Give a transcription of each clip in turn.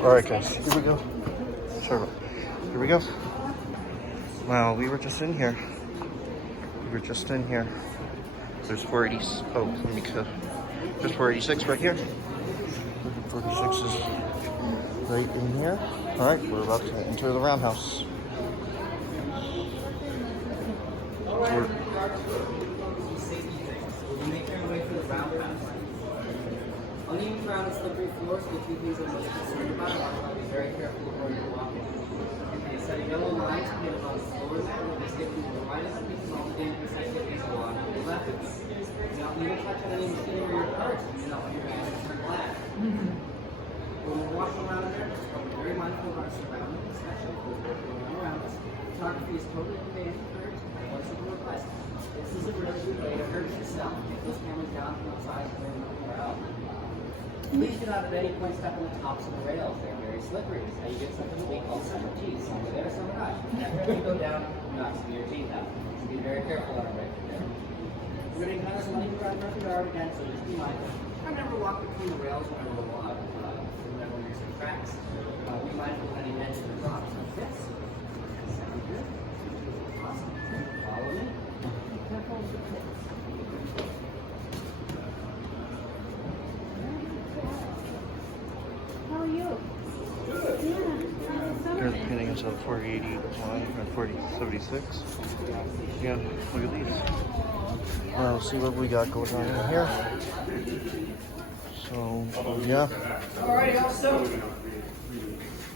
Alright guys, here we go. Sorry. Here we go. Wow, we were just in here. There's 480. Oh, let me cut. There's 486 right here. 486 is right in here. Alright, we're about to enter the roundhouse. Uneven and slippery floors, the two things I'm most concerned about are be very careful where you're walking. Okay, set a yellow line to get on the floors, just get to the right of the piece, all the dangerous activities along the left. You don't need to touch any machinery or parts, you don't want your hands to turn black. When we're walking around there, we're very mindful of our surroundings, especially if we're going around us. Photography is totally okay and encouraged. I want to request. This is a really good way to hurt yourself. Get those cameras down from the sides and we're out. Please do not at any point step on the tops of the rails. They're very slippery. That's how you get something weak all summer. Geez, some are there, some are not. If you go down, you're not seeing your teeth out. So be very careful on our way there. We're going to encounter some uneven rough yard again, so just be mindful. I remember walking between the rails when there's some tracks. Be mindful of any edges or drops. Yes. Sound good? Awesome. Follow me. How are you? Good. Yeah. They're pinning us at 480 line or 476. Yeah, look at these. See what we got going on in here. So, yeah. Alright, also,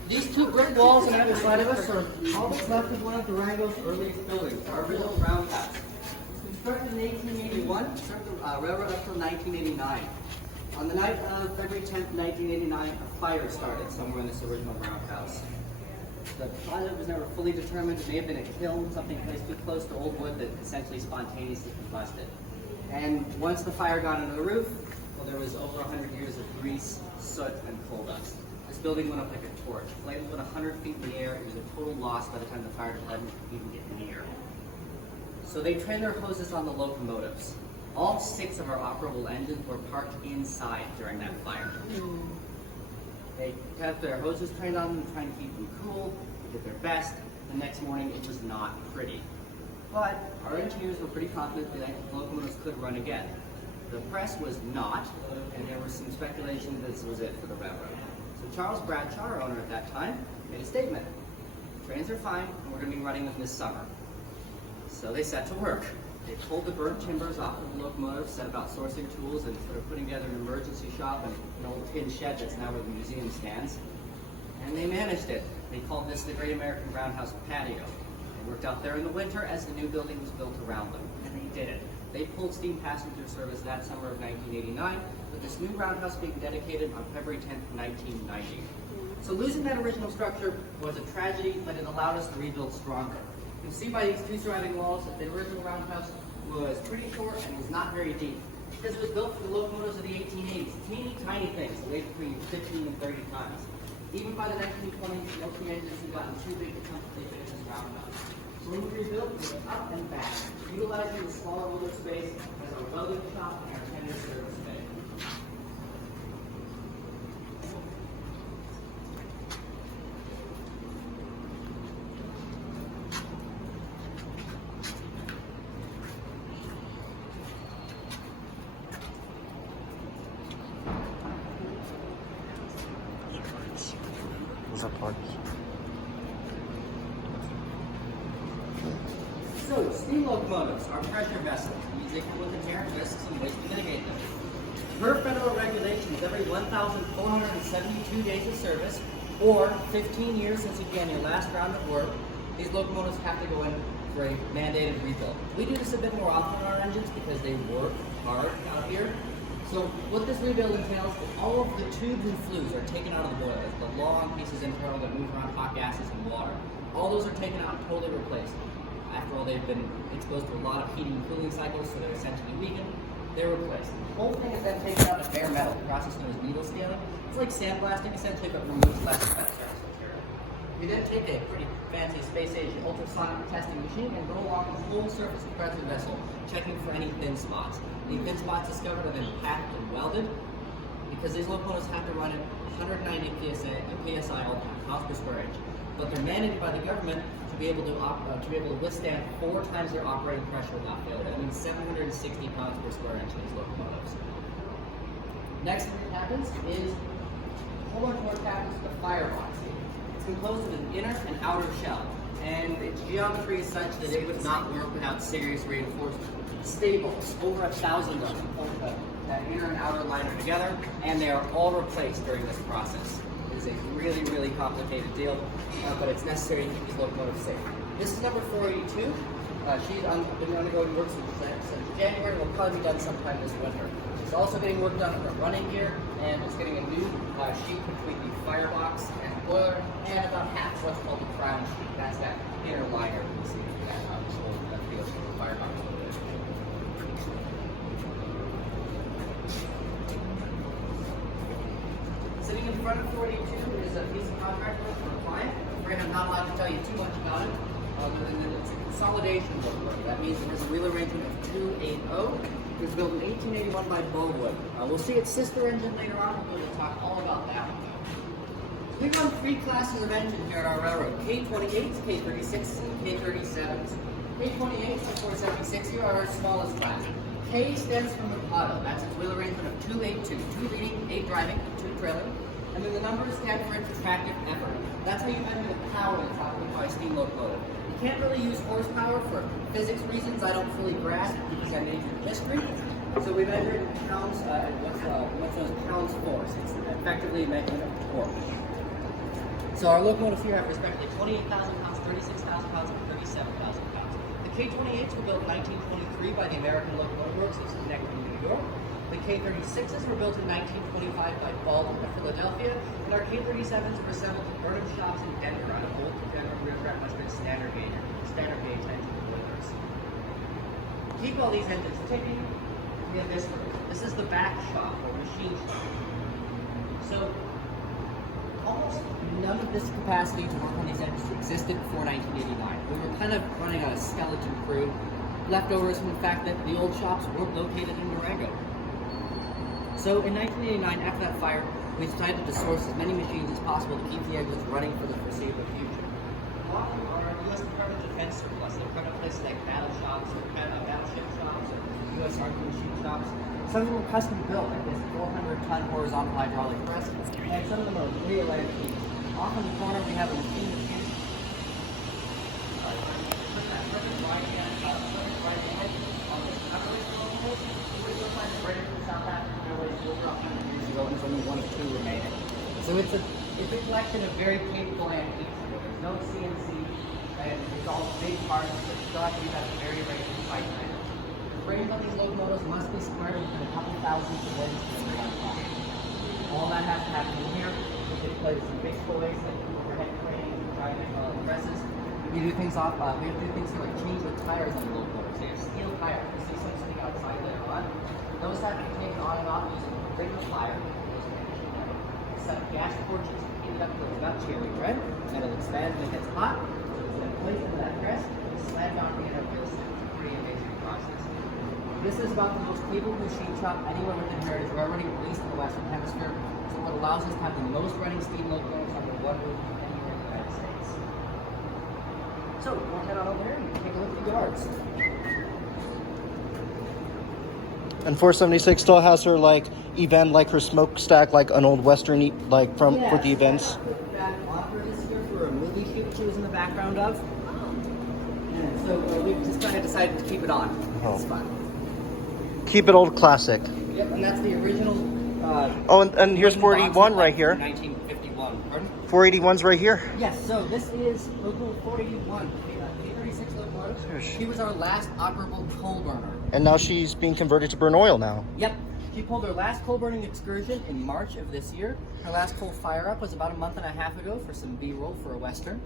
these two brick walls on either side of us are all that's left of one of Durango's earliest buildings, our original roundhouse. Constructed in 1881, served the railroad up until 1989. On the night of February 10th, 1989, a fire started somewhere in this original roundhouse. The cause was never fully determined. It may have been a kiln, something placed too close to old wood that essentially spontaneously combusted. And once the fire got into the roof, well, there was over 100 years of grease, soot, and coal dust. This building went up like a torch. Flames went 100 feet in the air. It was a total loss by the time the fire department could even get near. So they trained their hoses on the locomotives. All 6 of our operable engines were parked inside during that fire. They kept their hoses trained on them, trying to keep them cool, did their best. The next morning, it was not pretty. But our engineers were pretty confident that the locomotives could run again. The press was not, and there was some speculation that this was it for the railroad. So Charles Bradshaw, our owner at that time, made a statement. Trains are fine, and we're going to be running them this summer. So they set to work. They pulled the burnt timbers off of the locomotive, set about sourcing tools, and started putting together an emergency shop and an old tin shed that's now where the museum stands. And they managed it. They called this the Great American Roundhouse Patio. They worked out there in the winter as the new building was built around them, and they did it. They pulled steam passenger service that summer of 1989, with this new roundhouse being dedicated on February 10th, 1990. So losing that original structure was a tragedy, but it allowed us to rebuild stronger. You can see by these 2 surrounding walls that the original roundhouse was pretty short and was not very deep. Because it was built for the locomotives of the 1880s, teeny tiny things that weighed between 15 and 30 tons. Even by the 1920s, locomotive engines had gotten too big to comfortably fit in this roundhouse. So when we rebuilt, we went up and back, utilizing the smaller older space as our welding shop and our tender service bay. What's up, parts? So, steam locomotives are pressure vessels. These come with inherent risks and ways to mitigate them. Per federal regulations, every 1,472 days of service, or 15 years since you began your last round of work, these locomotives have to go in for a mandated rebuild. We do this a bit more often on our engines because they work hard out here. So what this rebuild entails is all of the tubes and flues are taken out of the boiler, the long pieces internal that move around hot gases and water. All those are taken out and totally replaced. After all, they've been exposed to a lot of heating and cooling cycles, so they're essentially weakened. They're replaced. The whole thing is then taken out of bare metal, the process known as needle scaling. It's like sandblasting essentially, but removes less of that surface material. We then take a pretty fancy space-age ultrasonic testing machine and go along the whole surface of the present vessel, checking for any thin spots. Any thin spots discovered are then packed and welded. because these locomotives have to run at 190 PSI all time, pounds per square inch. But they're mandated by the government to be able to withstand 4 times their operating pressure without failure. That means 760 pounds per square inch in these locomotives. Next thing that happens is a whole bunch more happens to the firebox. It's composed of an inner and outer shell, and its geometry is such that it would not work without serious reinforcement. Stables, over 1,000 of them, hold that inner and outer liner together, and they are all replaced during this process. It is a really, really complicated deal, but it's necessary to keep these locomotives safe. This is number 482. She's been undergoing work since January. Will probably be done sometime this winter. She's also getting work done on her running gear, and is getting a new sheet between the firebox and the boiler, and about half what's called the crown sheet. That's that inner liner you see that feels from the firebox a little bit. Sitting in front of 482 is a piece of contract work for a client. I'm not allowed to tell you too much about it, other than it's a consolidation locomotive. That means there's a wheel arrangement of 280. It was built in 1881 by Bowwood. We'll see its sister engine later on. We're going to talk all about that one. We run 3 classes of engine here at our railroad: K28s, K36s, and K37s. K28s and 476 here are our smallest class. K stands for Locomotive. That's its wheel arrangement of 282, 2 leading, 8 driving, 2 trailing. And then the numbers stand for tractive effort. That's how you measure the power that's operated by a steam locomotive. You can't really use horsepower for physics reasons I don't fully grasp because I majored in history. So we measure it in pounds, what's known as pounds force. It's effectively a measurement of torque. So our locomotives here have respectively 28,000 pounds, 36,000 pounds, and 37,000 pounds. The K28s were built in 1923 by the American Locomotive Works. It's connected in New York. The K36s were built in 1925 by Baldwin of Philadelphia, and our K37s were assembled in Burnham shops in Denver out of old General Rear Western standard gauge engine boilers. Keep all these engines ticking. We have this one. This is the back shop or machine shop. So almost none of this capacity to work on these engines existed before 1989. We were kind of running on a skeleton crew, leftovers from the fact that the old shops weren't located in Durango. So in 1989, after that fire, we decided to source as many machines as possible to keep the engines running for the foreseeable future. Often our U.S. Department of Defense surplus. They're from places like battle shops or battleship shops or U.S. Army machine shops. Some of them are custom built, like this 400-ton horizontal hydraulic press, and some of them are rear land machines. Off in the corner, we have a machine that is right ahead on this upper locomotive. You'll find it right into the South African Airways over 100 years ago, and there's only 1 or 2 remaining. So it's a collection of very capable antiques. There's no CNC, and it's all big parts that still have to be done very, very tight. The frames on these locomotives must be squared within a couple thousand wins to be on top. All that has to happen in here. We can play some big toys like overhead cranes, giant presses. We do things off. We have to do things here like change the tires on the locomotives. So you have steel tires. You see some sitting outside later on. Those have to be taken on and off using a regular fire. A set of gas torches heated up to about cherry red, and it'll expand when it gets hot. So it's then placed into that press and slammed onto the inner wheel set. It's a pretty amazing process. This is about the most capable machine shop anywhere within Heritage Railroading, at least in the Western Hemisphere. So what allows us to have the most running steam locomotives under one roof anywhere in the United States. So we'll head on over here and take a look at the yards. And 476 still has her like event, like her smokestack, like an old Western, like from for the events. Back offer this year for a movie shoot she was in the background of. And so we just kind of decided to keep it on. Oh. It's fun. Keep it old classic. Yep, and that's the original. And here's 481 right here. 1951. Pardon? 481's right here. Yes. So this is locomotive 481. K36 locomotive. She was our last operable coal burner. And now she's being converted to burn oil now. Yep. She pulled her last coal burning excursion in March of this year. Her last coal fire up was about a month and a half ago for some B-roll for a Western.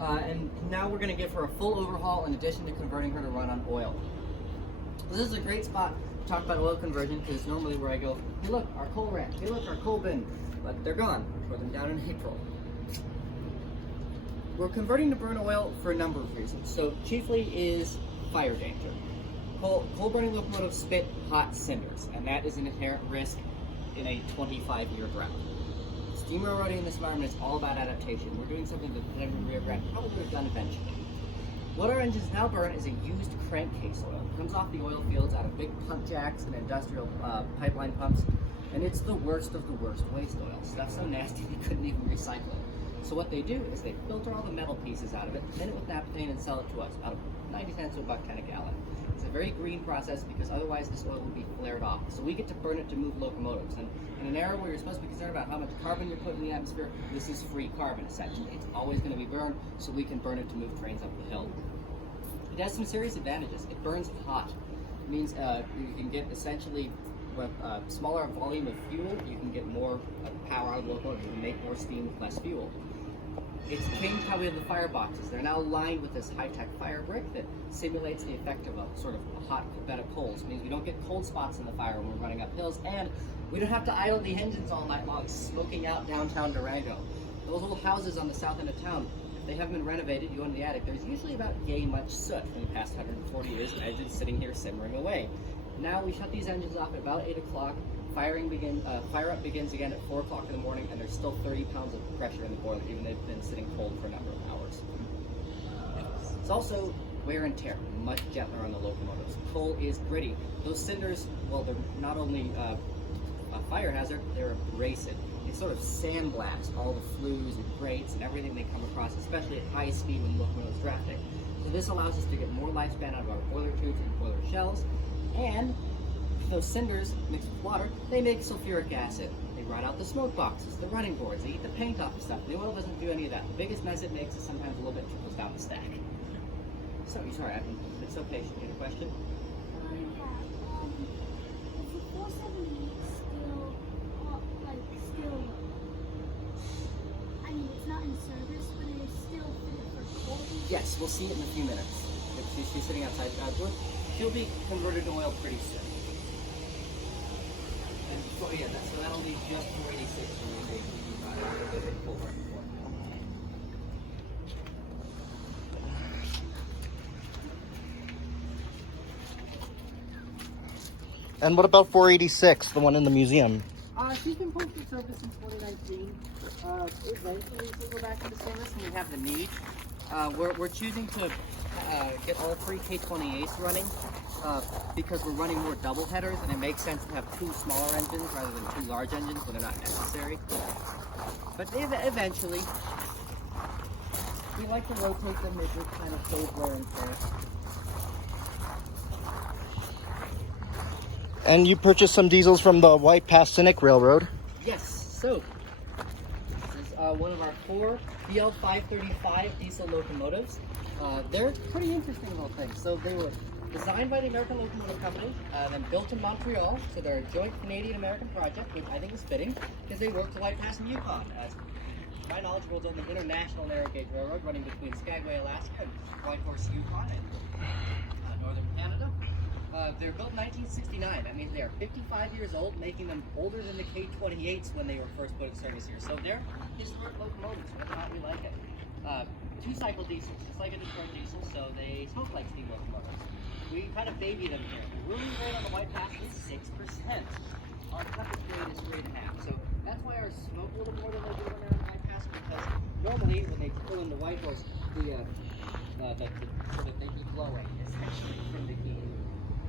And now we're going to give her a full overhaul in addition to converting her to run on oil. This is a great spot to talk about oil conversion because it's normally where I go, hey look, our coal ranch, hey look, our coal bin. But they're gone. Put them down in April. We're converting to burn oil for a number of reasons. So chiefly is fire danger. Coal burning locomotives spit hot cinders, and that is an inherent risk in a 25-year drought. Steam railroading in this environment is all about adaptation. We're doing something that the Rio Grande probably would have done eventually. What our engines now burn is a used crankcase oil. It comes off the oil fields out of big pump jacks and industrial pipeline pumps, and it's the worst of the worst waste oil. Stuff so nasty you couldn't even recycle it. So what they do is they filter all the metal pieces out of it, thin it with naphthalene, and sell it to us, about 90 cents to $1.10 a gallon. It's a very green process because otherwise this oil will be flared off. So we get to burn it to move locomotives. And in an era where you're supposed to be concerned about how much carbon you're putting in the atmosphere, this is free carbon essentially. It's always going to be burned, so we can burn it to move trains up the hill. It has some serious advantages. It burns hot. It means you can get essentially with a smaller volume of fuel, you can get more power out of the locomotive. You can make more steam with less fuel. It's changed how we have the fireboxes. They're now lined with this high-tech fire brick that simulates the effect of a sort of a hot bed of coals. It means we don't get cold spots in the fire when we're running up hills, and we don't have to idle the engines all night long, smoking out downtown Durango. Those little houses on the south end of town, if they haven't been renovated, you go in the attic, there's usually about yay much soot from the past 140 years of engines sitting here simmering away. Now we shut these engines off at about 8 o'clock. Fire up begins again at 4 o'clock in the morning, and there's still 30 pounds of pressure in the boiler, even though they've been sitting cold for a number of hours. It's also wear and tear, much gentler on the locomotives. Coal is gritty. Those cinders, well, they're not only a fire hazard, they're abrasive. They sort of sandblast all the flues and grates and everything they come across, especially at high speed when the locomotive is drafting. So this allows us to get more lifespan out of our boiler tubes and boiler shells, and those cinders mixed with water, they make sulfuric acid. They rot out the smoke boxes, the running boards, they eat the paint off the stuff. The oil doesn't do any of that. The biggest mess it makes is sometimes a little bit trickles down the stack. So, sorry, I've been so patient. You had a question? Yeah. Is the 478 still, still, I mean, it's not in service, but it is still fitted for coal? Yes, we'll see it in a few minutes. She's sitting outside. She'll be converted to oil pretty soon. And so, yeah, so that'll be just 486 when they pull right before. And what about 486, the one in the museum? She's been posted service in 2019. Eventually she'll go back into service when we have the need. We're choosing to get all 3 K28s running because we're running more double headers, and it makes sense to have 2 smaller engines rather than 2 large engines when they're not necessary. But eventually, we like to rotate them. They just kind of save wear and tear. And you purchased some diesels from the White Pass Scenic Railroad. Yes, so this is one of our 4 BL535 diesel locomotives. They're pretty interesting little things. So they were designed by the American Locomotive Company, then built in Montreal. So they're a joint Canadian-American project, which I think is fitting because they work to White Pass and Yukon. As my knowledge, world's only international narrow gauge railroad running between Skagway, Alaska, and Whitehorse, Yukon, and northern Canada. They're built in 1969. That means they are 55 years old, making them older than the K28s when they were first put in service here. So they're historic locomotives, whether or not we like it. 2-cycle diesels, just like a Detroit diesel, so they smoke like steam locomotives. We kind of baby them here. The rooming rate on the White Pass is 6%. Our toughest grade is 3.5. So that's why ours smoke a little more than they do when they're on the White Pass, because normally when they pull in the Whitehorse, they keep blowing essentially from the heat.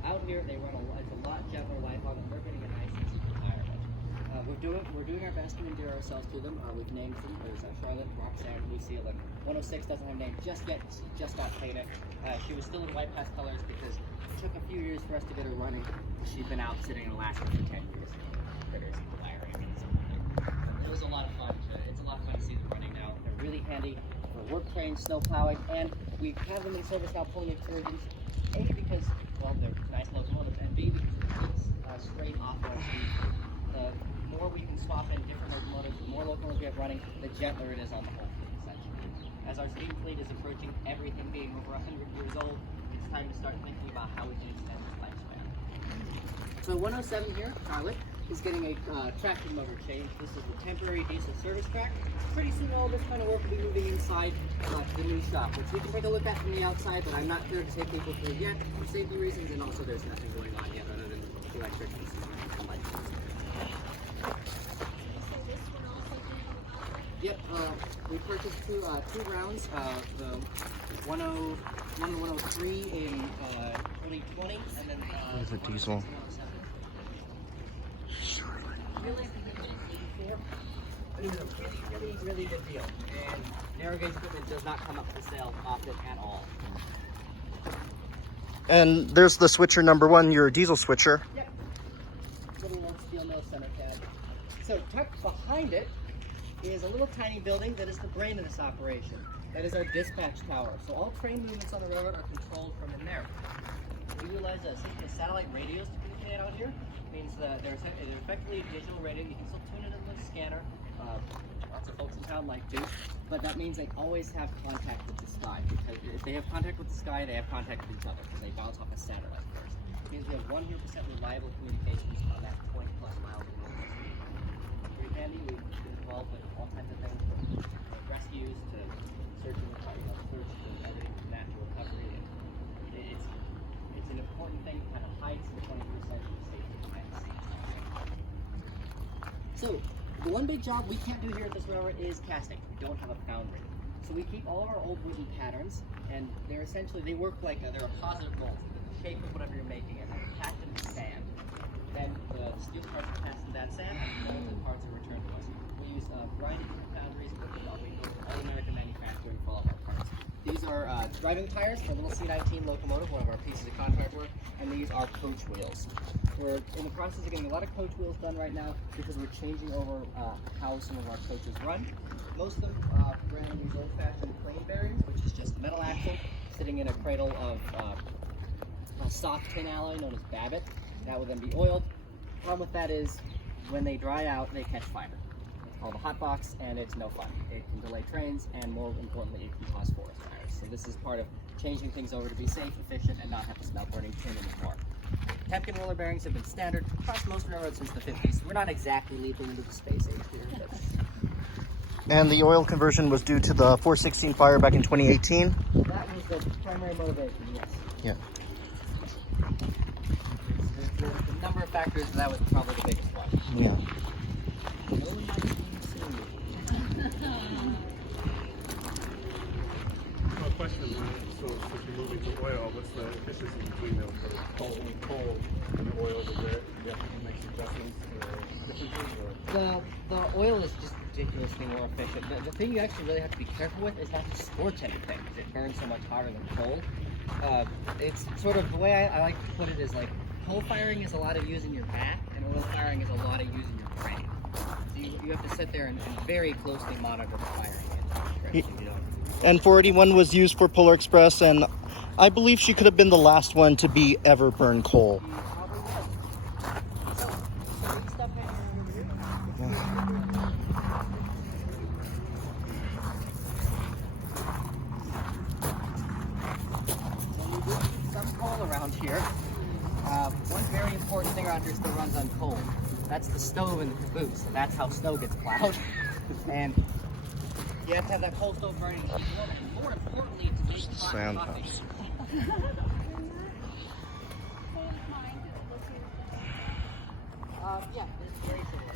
Out here, they run it's a lot gentler life on them. They're getting a nice easy retirement. We're doing our best to endear ourselves to them. We've named them. There's Charlotte, Roxanne, Lucille, and 106 doesn't have a name just yet. She just got painted. She was still in White Pass colors because it took a few years for us to get her running. She's been out sitting in Alaska for 10 years. There's wiring and something. It was a lot of fun. It's a lot of fun to see them running now. They're really handy for work trains, snow plowing, and we have them in service now pulling excursions. A, because, well, they're nice locomotives, and B, because it's straight off-road speed. The more we can swap in different locomotives, the more locomotives we have running, the gentler it is on the whole fleet, essentially. As our steam fleet is approaching everything being over 100 years old, it's time to start thinking about how we can extend its lifespan. So 107 here, Charlotte, is getting a traction motor change. This is the temporary diesel service track. Pretty soon all this kind of work will be moving inside the new shop, which we can take a look at from the outside, but I'm not here to take people through yet for safety reasons, and also there's nothing going on yet other than the electric and lights. We purchased two rounds, the 103 in early 20, and then There's a diesel. Really, it was a really good deal. And narrow gauge equipment does not come up for sale often at all. And there's the switcher number 1, your diesel switcher. Yep. Little old steel mill center cab. So tucked behind it is a little tiny building that is the brain of this operation. That is our dispatch tower. So all train movements on the railroad are controlled from in there. We utilize a system of satellite radios to communicate out here. It means that they're effectively a digital radio. You can still tune it in the scanner. Lots of folks in town like to. But that means they always have contact with the sky. Because if they have contact with the sky, they have contact with each other because they bounce off a satellite first. It means we have 100% reliable communications on that 20+ miles of radio. Pretty handy. We've been involved with all kinds of things from rescues to searching the search to everything from natural recovery. And it's an important thing to kind of hide some 21st century safety behind the scenes. So, the one big job we can't do here at this railroad is casting. We don't have a foundry. So we keep all of our old wooden patterns, and they're essentially, they work like they're a positive mold. The shape of whatever you're making, and they're packed into sand. Then the steel parts are cast in that sand, and all the parts are returned to us. We use a variety of different foundries, but we go to all American manufacturing for all of our parts. These are driving tires for a little C19 locomotive, one of our pieces of contract work, and these are coach wheels. We're in the process of getting a lot of coach wheels done right now because we're changing over how some of our coaches run. Most of them ran on these old-fashioned plain bearings, which is just metal axle sitting in a cradle of a soft tin alloy known as Babbitt. That will then be oiled. The problem with that is when they dry out, they catch fire. It's called a hot box, and it's no fun. It can delay trains, and more importantly, it can cause forest fires. So this is part of changing things over to be safe, efficient, and not have to smell burning tin anymore. Temkin roller bearings have been standard across most railroads since the 50s. We're not exactly leaping into the space age here, but... And the oil conversion was due to the 416 fire back in 2018? That was the primary motivation, yes. Yeah. The number of factors, that was probably the biggest one. Yeah. Question, so if you're moving to oil, what's the efficiency between them for coal and oil? Is there, you have to make adjustments or differences? The oil is just ridiculously more efficient. The thing you actually really have to be careful with is not to scorch anything because it burns so much hotter than coal. It's sort of the way I like to put it is like coal firing is a lot of using your back and oil firing is a lot of using your brain. So you have to sit there and very closely monitor the firing. And 481 was used for Polar Express, and I believe she could have been the last one to be ever burn coal. Some coal around here. One very important thing around here still runs on coal. That's the stove in the caboose. That's how snow gets plowed. And you have to have that coal stove burning. More importantly, to make Sand house. Yeah, it's very similar.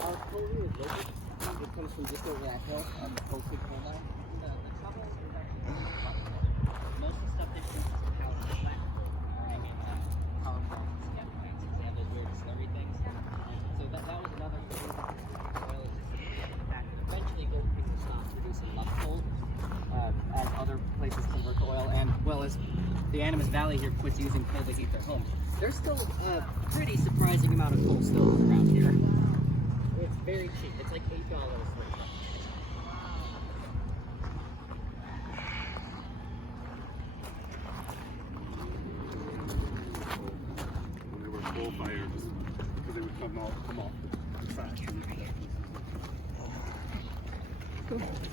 Our coal is local. It comes from just over that hill on the coal creek coal mine. The trouble is actually most of the stuff they produce is power plant. Burning in power plants, gas plants, they have those weird slurry things. So that was another thing. Oil is just the fact that eventually gold creek will stop producing enough coal as other places convert to oil, and well as the Animas Valley here quits using coal to heat their homes. There's still a pretty surprising amount of coal stoves around here. It's very cheap. It's like $8 for a ton. When they were coal fires, because they would come off fast.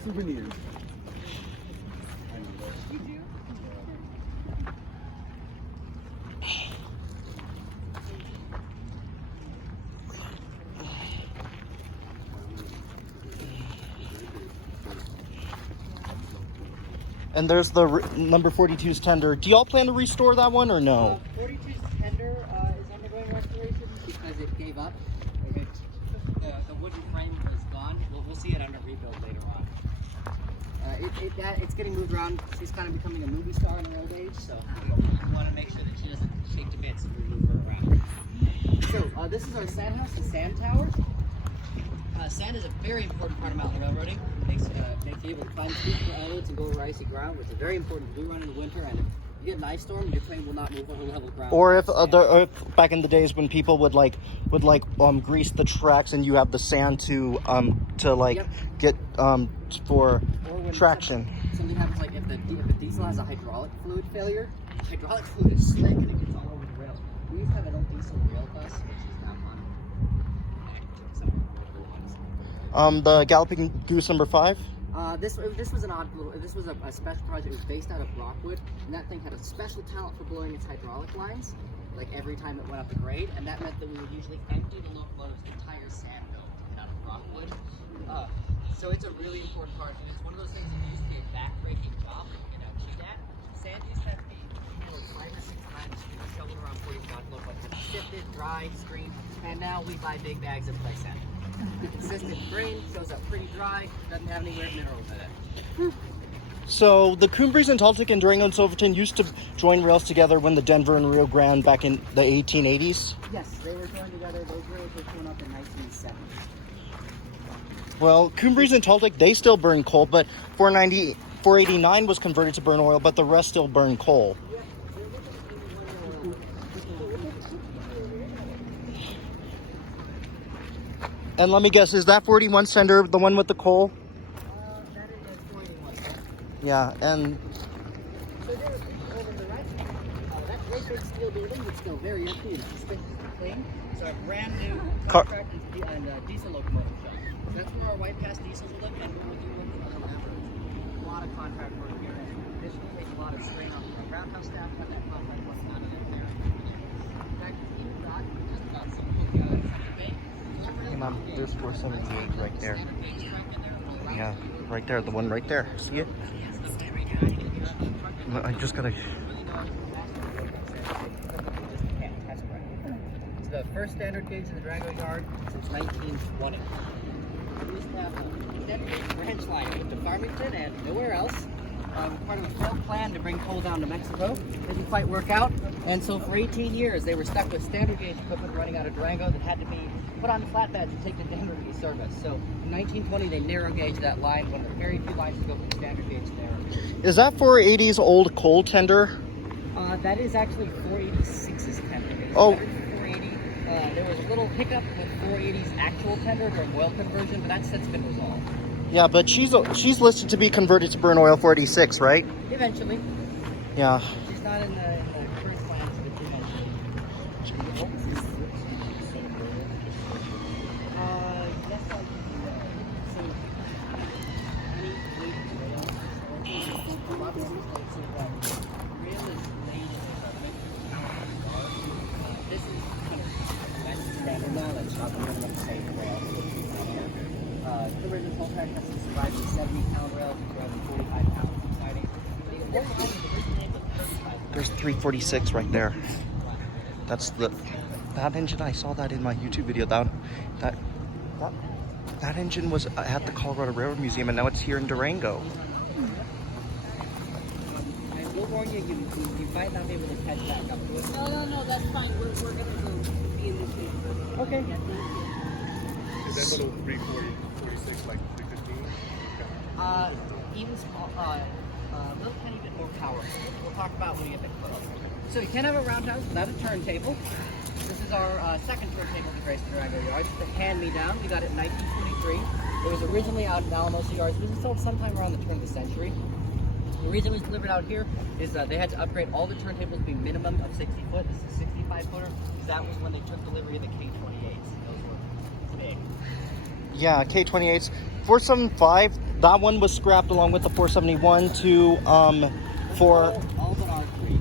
Souvenirs. And there's the number 42's tender. Do y'all plan to restore that one or no? 42's tender is undergoing restoration because it gave up. The wooden frame was gone. it's getting moved around. She's kind of becoming a movie star in her old age, so we want to make sure that she doesn't shake to bits and we move her around. So this is our sand house, the sand tower. Sand is a very important part of mountain railroading. Makes you able to climb steep elements and go over icy ground, which is very important to do run in the winter. And if you get an ice storm, your train will not move over level ground. Or if back in the days when people would grease the tracks and you have the sand to get for traction. Something happens like if the diesel has a hydraulic fluid failure, hydraulic fluid is slick and it gets all over the rails. We used to have an old diesel rail bus, which is now on. The Galloping Goose number 5. This was an odd little. This was a special project. It was based out of Rockwood, and that thing had a special talent for blowing its hydraulic lines, like every time it went up a grade, and that meant that we would usually empty the locomotive's entire sand dome to get out of Rockwood. So it's a really important part, and it's one of those things that used to be a back-breaking job to get out to that. Sand used to have to be 5 or 6 times shoveled around 40 pound locomotive, had to sift it, dry, screen, and now we buy big bags of clay sand. The consistent grain shows up pretty dry, doesn't have any weird minerals in it. So the Cumbres and Taltic and Durango and Silverton used to join rails together when the Denver and Rio Grande back in the 1880s. Yes, they were joined together. Those rails were torn up in 1970. Well, Cumbres and Taltic, they still burn coal, but 489 was converted to burn oil, but the rest still burn coal. And let me guess, is that 41 Sender the one with the coal? That is 41. Yeah, and So there, over the right, that great big steel building that's still very empty and suspicious and clean. So a brand new contract and diesel locomotive shop. So that's where our White Pass diesels will look, and we're doing other laboratories. A lot of contract work here. And additionally, there's a lot of strain on the roundhouse staff on that contract work not in there. In fact, even that, just about some Mom, there's 478 right there. Yeah, right there, the one right there. See it? I just gotta. It's the first standard gauge in the Durango yard since 1920. We used to have a standard branch line into Farmington and nowhere else. Part of a failed plan to bring coal down to Mexico. Didn't quite work out, and so for 18 years they were stuck with standard gauge equipment running out of Durango that had to be put on flatbeds and taken to Denver to be serviced. So in 1920 they narrow gauged that line, one of the very few lines to go from standard gauge to narrow gauge. Is that 480's old coal tender? That is actually 486's tender. Oh. 480. There was a little hiccup with 480's actual tender during oil conversion, but that's since been resolved. Yeah, but she's listed to be converted to burn oil 486, right? Eventually. Yeah. She's not in the current plans, but eventually. Yes, I can do that. So, any weight rail, a lot of these things so that rail is laid this is kind of that's standard now, that's not the minimum safe rail. The original whole track has to survive the 70-pound rail to 45 pounds siding. There's 346 right there. That's that engine. I saw that in my YouTube video. That engine was at the Colorado Railroad Museum, and now it's here in Durango. I will warn you, you might not be able to catch back up to it. No, that's fine. We're gonna go be in the field. Okay. Is that little 346 like 315? Even small, little tiny bit more power. We'll talk about when we get close. So you can't have a roundhouse without a turntable. This is our second turntable to grace the Durango yard. It's a hand-me-down. We got it in 1943. It was originally out in Alamosa yards. It was installed sometime around the turn of the century. The reason it was delivered out here is they had to upgrade all the turntables to be minimum of 60 foot. This is 65 footer. That was when they took delivery of the K28s. Those were big. Yeah, K28s. 475. That one was scrapped along with the 471 to for. All but R3.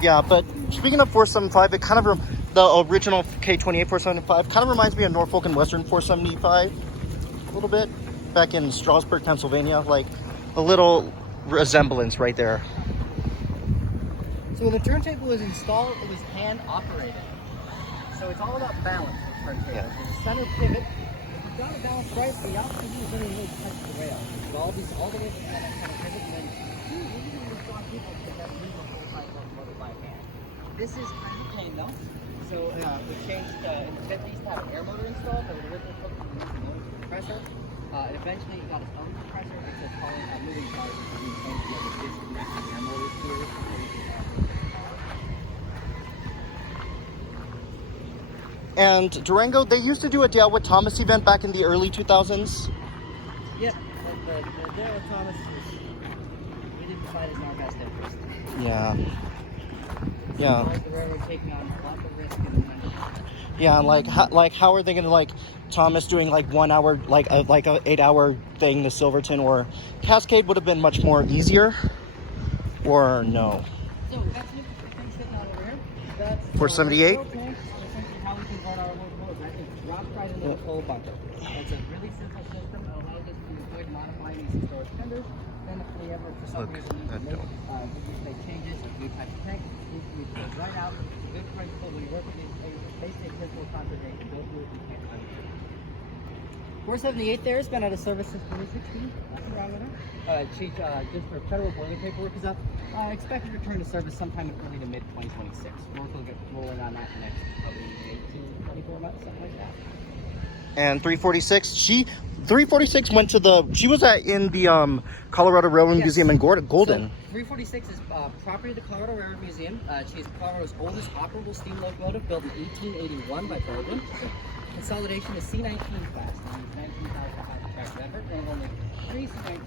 Yeah, but speaking of 475, it kind of the original K28 475 kind of reminds me of Norfolk and Western 475 a little bit. Back in Strasburg, Pennsylvania, like a little resemblance right there. So when the turntable was installed, it was hand operated. So it's all about balance with turntable. Yeah. There's a center pivot. If you've got to balance right. The option is really really touch the rail. So all the way to kind of pivot, and then usually strong people can have move a whole side motor by hand. This is kind of a pain though. So we changed in the 50s to have an air motor installed that would originally hook to the compressor. And eventually it got its own compressor. It's just calling a moving car, which is being changed to the disconnect the air motor to it. And Durango, they used to do a Dale with Thomas event back in the early 2000s. Yeah, the Dale with Thomas is, we didn't fight as our best interest. Yeah. Yeah. The railroad taking on lots of risk and money. Yeah, and like how are they gonna like Thomas doing like 1 hour like a 8-hour thing to Silverton, or Cascade would have been much more easier, or no? So that's the thing sitting on over here. That's 478? Essentially how we convert our locomotives. I think drop right into the coal bunker. It's a really simple system that allows us to avoid modifying these historic tenders. Then if we ever for some reason need to make changes or new type of tank, we put it right out. It's a good principle when you work with these things. Basic principle conservation. Go through it, you can't undo it. 478 there has been out of service since 2016. Nothing wrong with her. She just her federal boiler paperwork is up. Expected return to service sometime in early to mid 2026. Work will get rolling on that in the next probably 18, 24 months, something like that. And 346, 346 went to she was in the Colorado Railroad Museum in Golden. So 346 is property of the Colorado Railroad Museum. She's Colorado's oldest operable steam locomotive, built in 1881 by Berlin. Consolidation is C19 class, 19,000 track effort, and only 3 C19.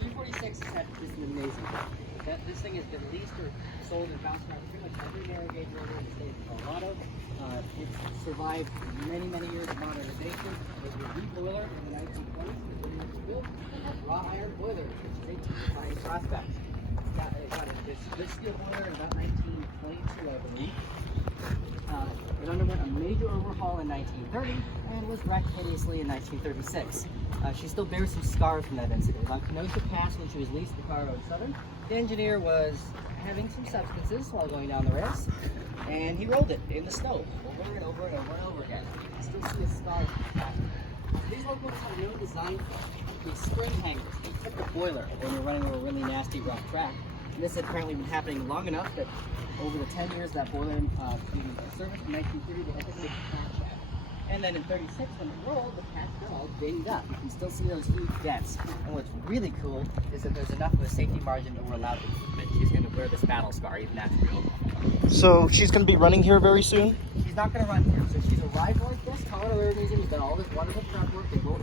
346 has had just an amazing run. This thing has been leased or sold and bounced around pretty much every narrow gauge railroad in the state of Colorado. It's survived many, many years of modernization. It was a boiler in the 1920s. It was built. It had raw iron boiler, which is 18 prospect. It got this steel boiler in about 1922, I believe. It underwent a major overhaul in 1930 and was wrecked hideously in 1936. She still bears some scars from that incident. It was on Kenosha Pass when she was leased to Colorado Southern. The engineer was having some substances while going down the rails, and he rolled it in the snow over and over and over and over again. You can still see a scar. These locomotives have no design for these spring hangers. They fit the boiler when you're running over a really nasty rough track. And this had apparently been happening long enough that over the 10 years that boiler being serviced in 1930, they had to take the patch out. And then in 36, when it rolled, the patch got all dinged up. You can still see those huge dents. And what's really cool is that there's enough of a safety margin that we're allowed to keep it. She's going to wear this battle scar even after the overhaul. So she's going to be running here very soon? She's not going to run here. So she's arrived like this. Colorado Railroad Museum has done all this wonderful prep work. They both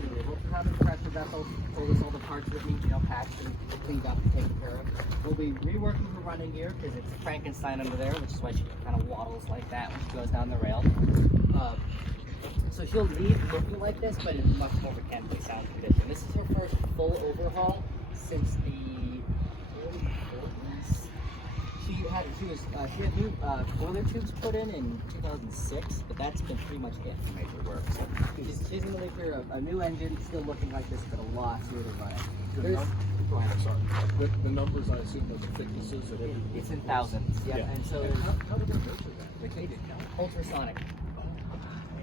have a pressure vessel, told us all the parts that need, patched and cleaned up and taken care of. We'll be reworking her running gear because it's Frankenstein under there, which is why she kind of waddles like that when she goes down the rail. So she'll leave looking like this, but in much more mechanically sound condition. This is her first full overhaul since the early 40s. She had new boiler tubes put in 2006, but that's been pretty much it for major work. So she's going to leave here a new engine, still looking like this, but a lot smoother running. Go ahead, sorry. The numbers, I assume, are the thicknesses of every... It's in thousands, yeah. Yeah. And so how do they measure that? They can't get count. ultrasonic.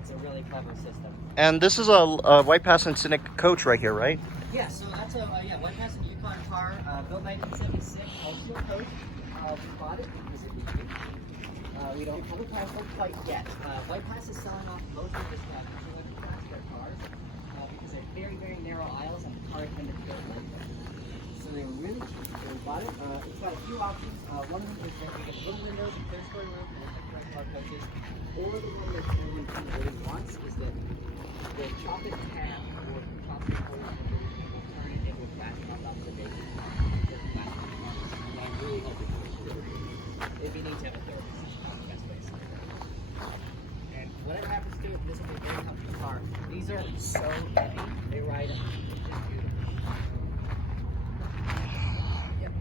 It's a really clever system. And this is a White Pass and Cynic coach right here, right? Yeah, so that's a White Pass and Yukon car, built 1976, also a coach. We bought it because it was cheap. We don't quite yet. White Pass is selling off most of this class their cars because they're very, very narrow aisles and the car tended to go like that. So they were really cheap. So we bought it. It's got a few options. One of them is that we get little windows and clear story room and different car coaches. Or the one that everyone really wants is that the chocolate tab or the chocolate hole will turn it into a glass mount observation. And I really hope it works. If you need to have a therapist, it's not the best way to say it. And whatever happens to it, this will be a very comfortable car. These are so heavy, they ride just beautiful. Yep.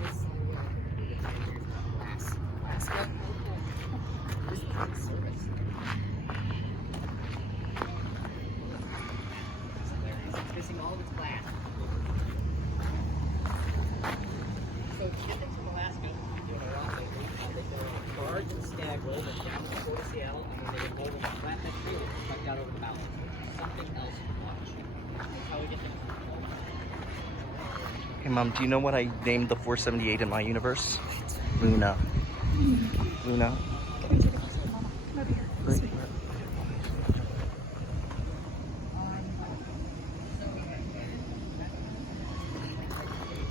This glass. This is service. It's missing all of its glass. So to get things from Alaska, doing a lot lately, they go Go to Seattle, and then they get hold of a flatbed trailer stuck out over the mountains. Something else to watch. That's how we get things. Hey Mom, do you know what I named the 478 in my universe? Luna. Luna. Come here, take a picture of Mama. Come over here. This way.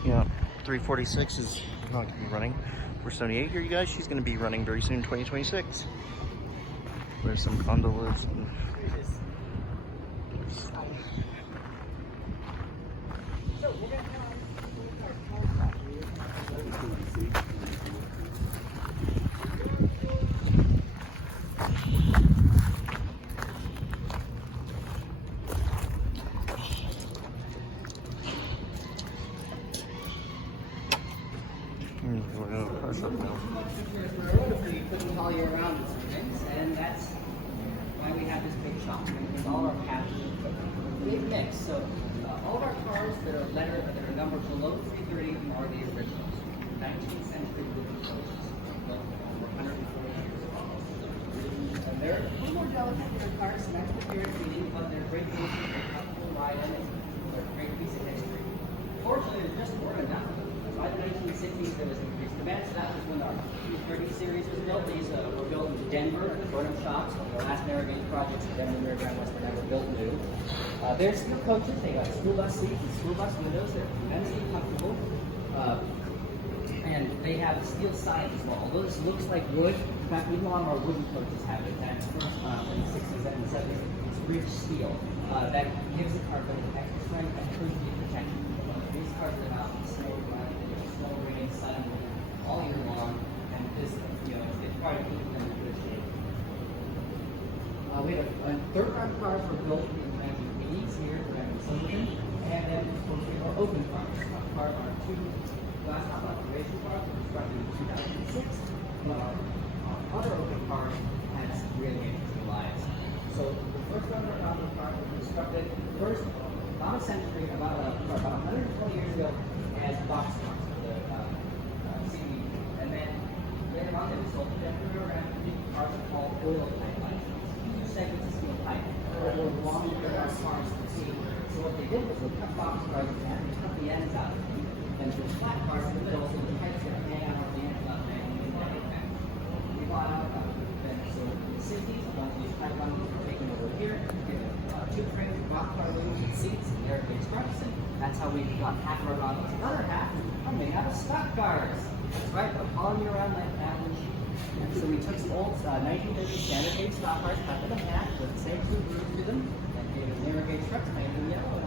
Yeah, 346 is not going to be running. 478 here, you guys. She's going to be running very soon, 2026. There's some gondolas. And we're going to press up now. We put them all year round in some things, and that's why we have this big shop. Because all our cabins are big mix. So all of our cars that are numbered below 330 are the originals. 19th century wooden coaches. Built over 140 years ago. And they're a little more delicate for cars, and that's what they're feeding, but they're great pieces, they're comfortable ride in it. They're a great piece of history. Fortunately, there just weren't enough of them. By the 1960s, there was increased demand, so that was when our 330 series was built. These were built in Denver at the Burnham shops. The last Narragansett projects in Denver, Narragansett, West Virginia were built new. They're steel coaches. They got school bus seats and school bus windows. They're immensely comfortable. And they have steel sides as well. Although this looks like wood, in fact, even a lot of our wooden coaches have it. That's first in the 60s and the 70s. It's rich steel. That gives the car a bit of extra strength and proves the protection. These cars are out in the snow, snow, rain, sun, all year long, and this, it's probably keeping them in good shape. We have third round cars were built in the 1980s here in Silverton, and then of course we have our open cars. Our two last top up racing cars were constructed in 2006. Our other open cars had some really interesting lives. So the first round of open cars were constructed first about a century, about 120 years ago, as box cars for the CD. And then later on, they were sold to Denver, and these cars are called oil pipelines. Two segments of steel pipe that were long with our cars to see. So what they did was they cut box cars and cut the ends out of them. Then put flat cars in the middle, so the pipes that hang out of the ends up hanging in the back. We bought out then, so in the 60s, once these pipelines were taken over here, two frames, box car looms, and seats, and airplane struts, and that's how we got half of our gondolas. The other half are made out of stock cars. That's right, they're hauling you around like that. And so we took some old 1950 standard gauge stock cars, cut them in half, with the same two grooves to them, and gave them narrow gauge struts, made them yellow.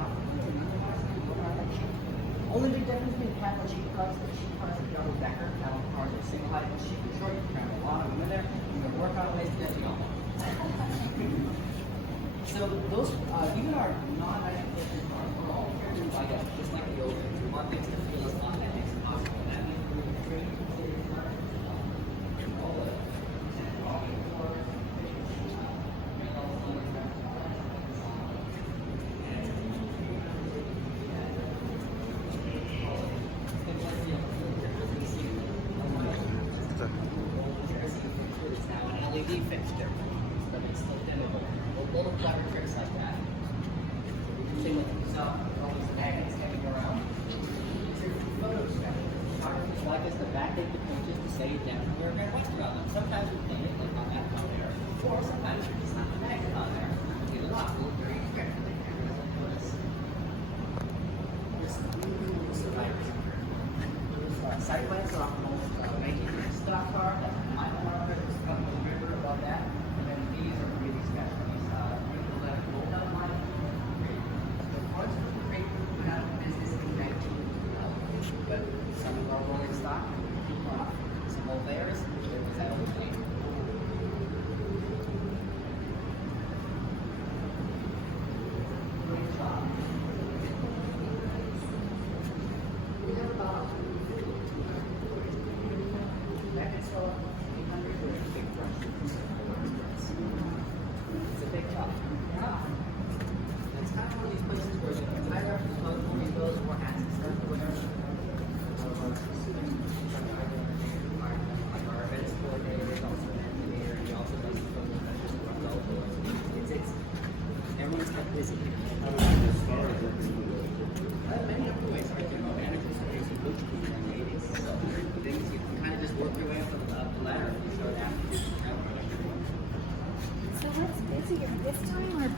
Only big difference between cattle and sheep cars, the sheep cars are double decker, cattle cars are single height, and sheep and short. You can have a lot of them in there. You can work on ways to get you on. So those, even our non-identification cars, are all driven by us, just like the old ones. We want things to feel as authentic as possible. That means we're going to train all the LED fixture, but it's still dimmable. Little clever tricks like that. Same with all these magnets hanging around. These are photo strategies. Photographers like us to backdate the pictures to say down where we're west around them. Sometimes we paint it like on that top there, or sometimes we just have the magnet on there. Get it off. We'll very carefully. Side plans are almost 1950 stock car. That's my car. There's a couple of river above that. And then these are really special. These people that rolled out my the parts of the crate went out of business in 1912. But some of our rolling stock, some old layers, there was that old thing.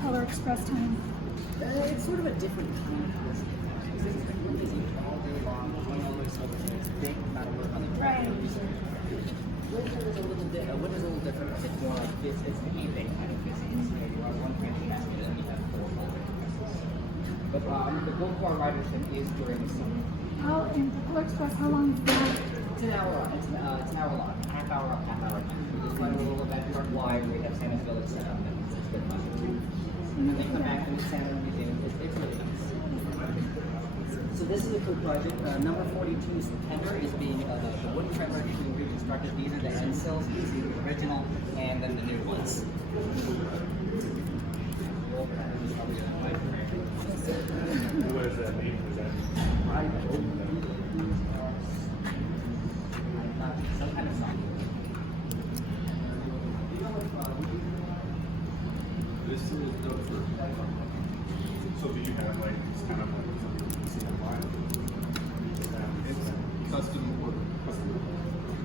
Color Express time? It's sort of a different kind of list. Because it's been really busy all day long, going all the way silver, so it's a big amount of work on the track. Winter is a little different. It's more like it's the evening kind of busy. It's maybe one crazy basket and we have 4 full day presses. But the gold bar ridership is during the summer. Oh, and the Color Express, how long is that? It's an hour on. It's an hour long. Half hour up, half hour down. We just run a little event park wide. We have Santa's Village set up, and it's good fun. And they come back and Santa and everything. It's really nice. So this is a cool project. Number 42's tender is being the wood tremor being reconstructed. These are the end sills. These are the original, and then the new ones. What does that mean? Is that Some kind of song. This is the first. So do you have like this kind of line? It's custom order.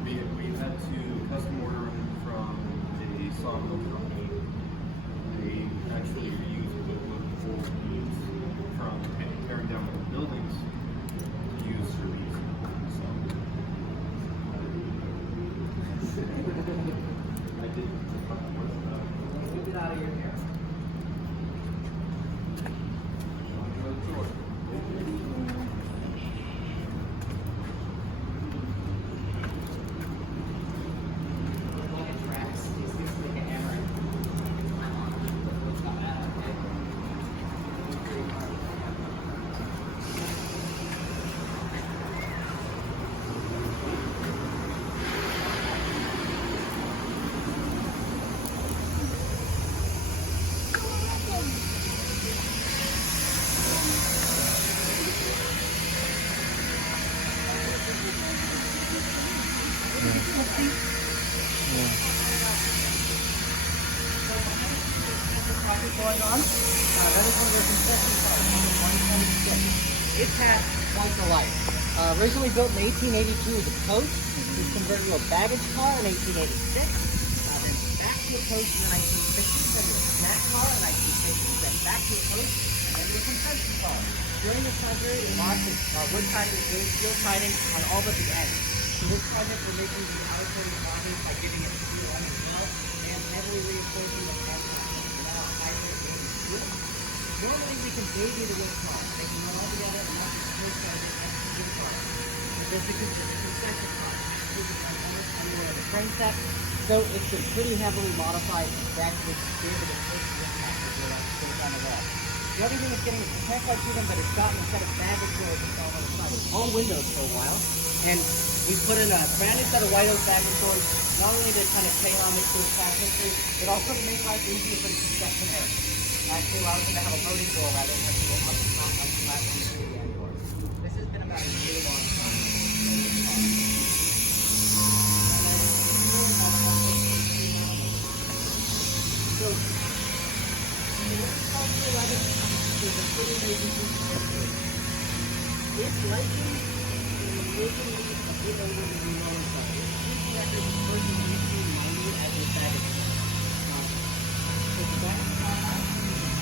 We had to custom order from a sawmill company. They actually reuse multiple beams from tearing down the buildings to use for these. I did. Get it out of your hair. Going on. That is one of their concession cars, number 126. It's had quite the life. Originally built in 1882 as a coach, it was converted to a baggage car in 1886. Then back to a coach in the 1960s, then to a snack car in 1960s, then back to a coach, and then to a concession car. During this time period, it lost its wood siding and steel siding on all but the ends. So this project we're making the outer coating of bodies by giving it steel on as well, and heavily reinforcing the front. Normally we can baby the wood car. They can run all together and not just push out the wood car. But this is a concession car. This is under the frame set. So it's been pretty heavily modified to actually be able to push this package on the wall. The other thing that's getting is the tank to them, but it's got instead of baggage doors it's all on the side. It's all windows for a while. And we put in a brand new set of white oak baggage doors, not only to kind of pay homage to its past history, but also to make life easier for the concessionaire. Actually allows them to have a loading door rather than have to go up and through the end door. This has been about a year-long time. So, in 11, there's a pretty amazing piece of history. It's likely in the making a bit over the Durango side. This record was first in 1890 as a baggage car. So the baggage car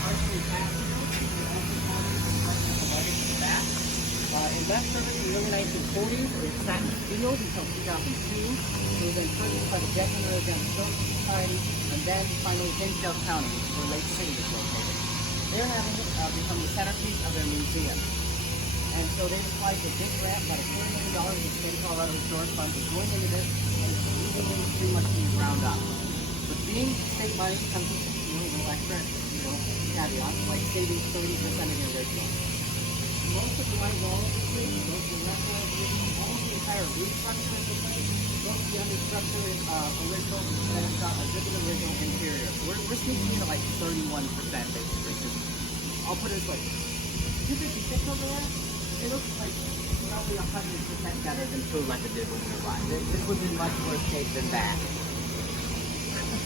partially passenger, and also called it the luggage in the back. It left service in the early 1940s. It sat in the field until 2002. It was then purchased by the Deccan Railgun Historical Society, and then finally Hinsdale County, where Lake City is located. They're having it become the centerpiece of their museum. And so they applied a big grant, about $1 million in the state of Colorado Historic Fund, is going into this, and it's moving pretty much from the ground up. But being state money comes with a little extra, caveat, like saving 30% of the original. Most of the white walls are made, most of the left walls are made, almost the entire roof structure is replaced. Most of the understructure is original, and it's got a good original interior. So we're sneaking in at like 31% basically. I'll put it this way, 256 over there, it looks like probably 100% better than True Like it did when we arrived. This was in much worse shape than that.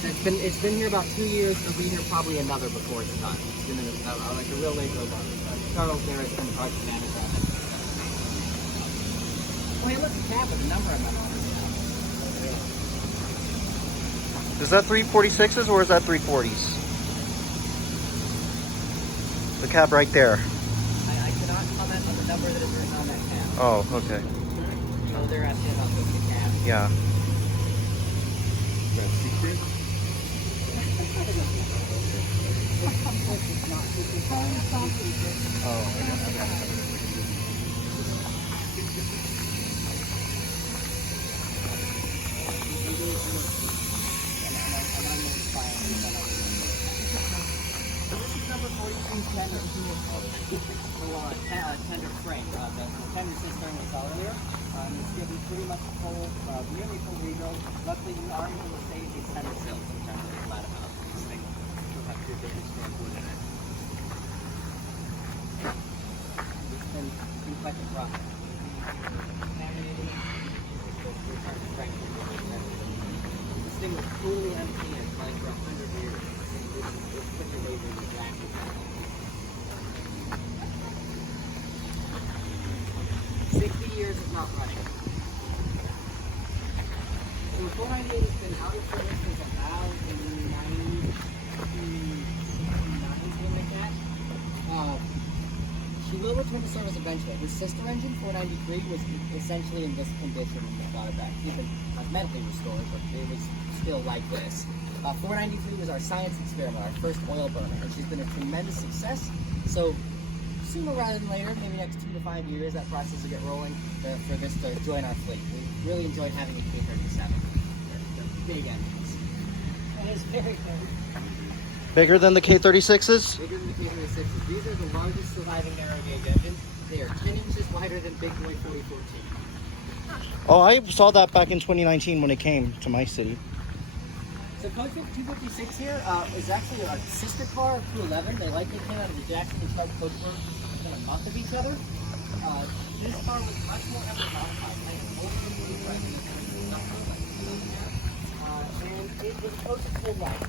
It's been here about 2 years. It'll be here probably another before it's done. It's been like a real labor of art. Charles Garrett from Project Manager. Oh, hey, look, the tab with the number on it. Is that 346s or is that 340s? The cab right there. I cannot comment on the number that is written on that cab. Oh, okay. So they're asking about the cab. Yeah. That secret? Number 4310 tender frame. The tender system we saw earlier. It's given pretty much full, nearly full rebuild. Luckily, you are able to save these tender sills, which I'm really glad about. These things will have good damage to wood in it. It's been quite the process. Contaminating. This thing was totally unpainted like for 100 years. It's such a labor to drag it out. 60 years is not running. So the 498 has been out of service since about 1969, something like that. She will return to service eventually. His sister engine, 493, was essentially in this condition when we got it back. It's been cosmetically restored, but it was still like this. 493 was our science experiment, our first oil burner, and she's been a tremendous success. So sooner rather than later, maybe next 2 to 5 years, that process will get rolling for this to join our fleet. We really enjoyed having a K37. They're big engines. And it's very heavy. Bigger than the K36s? Bigger than the K36s. These are the largest surviving narrow gauge engines. They are 10 inches wider than Big Boy 4014. Oh, I saw that back in 2019 when it came to my city. So Coach 256 here is actually a sister car of 211. They likely came out of the Jackson and Sharp Coachburg within a month of each other. This car was much more economical, like older than the president, and it was Coach's full life.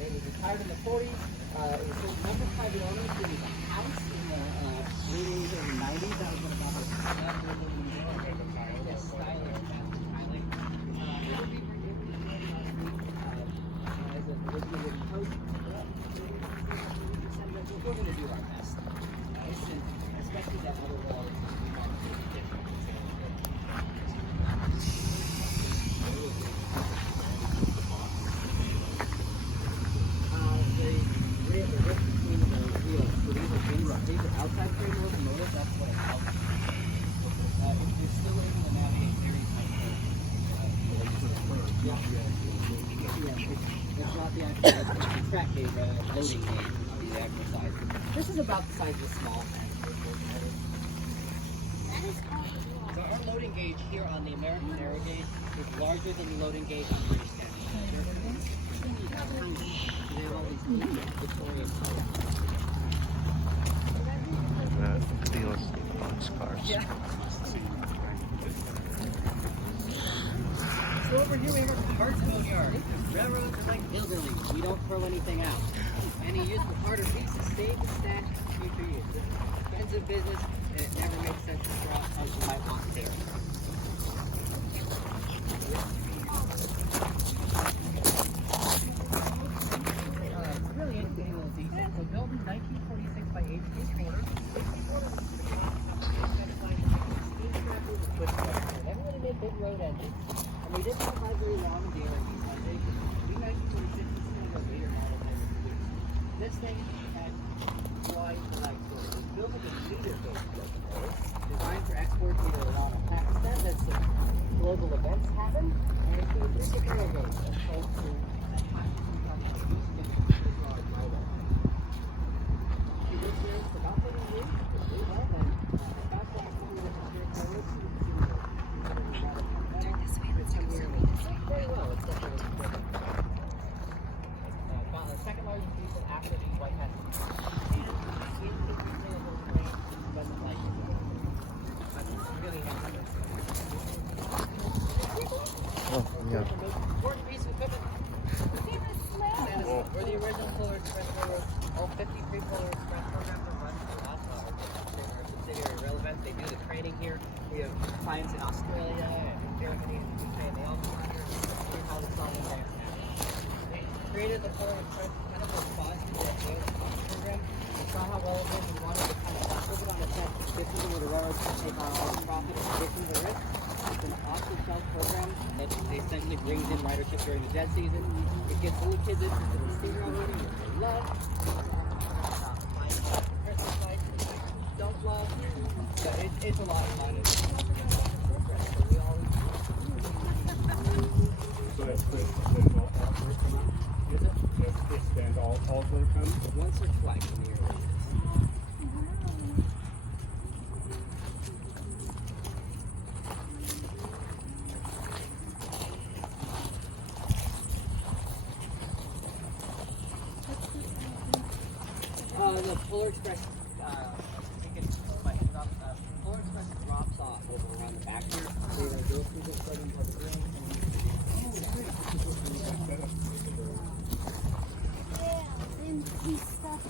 It was retired in the 40s. It was sold number 5 owners. It was a house in the late 80s and 90s. That was one of our we're going to do our best. Especially that other wall is these are outside frame locomotives. That's what it's called. You're still able to navigate very tight. It's not the actual track gauge, rather than loading gauge. The actual size. This is about the size of a small That is awesome. So our loading gauge here on the American narrow gauge is larger than the loading gauge on British Canada. They have all these neat Victorian colors. These boxcars. Yeah. So over here we have our parts boneyard. Railroads are like hillbillies. We don't throw anything out. Any useful part of these is saved and stashed for future use. This is an expensive business, and it never makes sense to throw out something you might want there. It's really interesting little detail. So built in 1946 by H.P. Porter. They never really made big road engines. And they didn't survive very long in guarantees. The 1946 is still a later model type of produce. This thing had twice the life story. It was built with a meter-based locomotive, designed for export to either Iran or Pakistan as some global events happen, and it was just a narrow gauge and sold to that time. She was there for about 30 years, and about that time, we were very well, except for the second largest diesel after these white hats. And in the reasonable range, doesn't like it. Really Oh, yeah. important piece of equipment. We're the original Polar Express Railroad. All 53 Polar Express programs are run through us. Our subsidiary Relevant. They do the training here. We have clients in Australia and Germany and UK, and they all come here. Here's how it's all in there. Created the Polar Express kind of a program. We saw how well it did. We wanted to kind of flip it on its head, shifting where the railroads can take on all the profit and shifting the risk. It's an off-the-shelf program that essentially brings in ridership during the dead season. It gets little kids interested in speed railroading, which they love. Christmas lights, which they don't love. So it's a lot of fun. It's so we always So that's quick. That's all where it come out? use it It stands all where it comes? once or twice in the year. The Polar Express, Polar Express drops off over around the back here. So they go through the starting part of the room. Yeah, and he's stuck.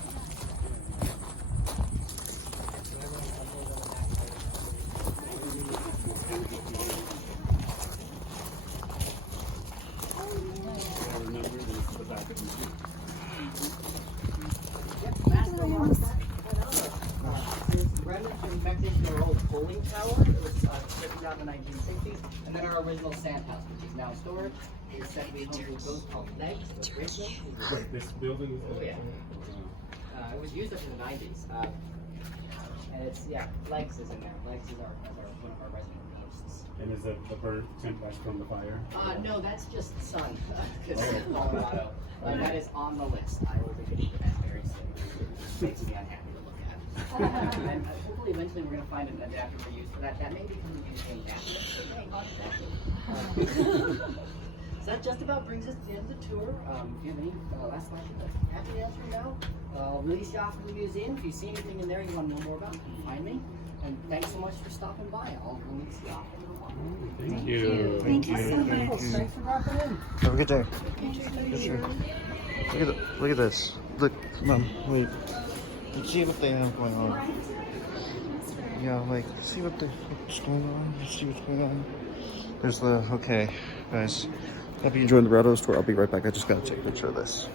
I remember this is the back of the machine. Yep, Master Mark. There's remnants from back into our old bowling tower. It was stripped down in the 1960s. And then our original sand house, which is now storage. It's said to be home to a ghost called Legs, the original. Wait, this building is Oh, yeah. It was used up in the 90s. And it's, yeah, Legs is in there. Legs is one of our resident ghosts. And is the bird tent like from the fire? No, that's just the sun. Because Colorado. That is on the list. I will be getting to that very soon. Makes me unhappy to look at. And hopefully eventually we're going to find an adapter for use for that. That may become the new adapter. So that just about brings us to the end of the tour. If you have any last questions, I'm happy to answer them now. I'll release you off to the museum. If you see anything in there you want to know more about, you can find me. And thanks so much for stopping by. I'll release you off in a little while. Thank you. Thank you so much. Thanks for dropping in. Have a good day. Look at this. Look, Mom, wait. Let's see what they have going on. Yeah, like, see what's going on. Let's see what's going on. There's okay, guys. Hope you enjoyed the Roundhouse tour. I'll be right back. I just gotta take a picture of this.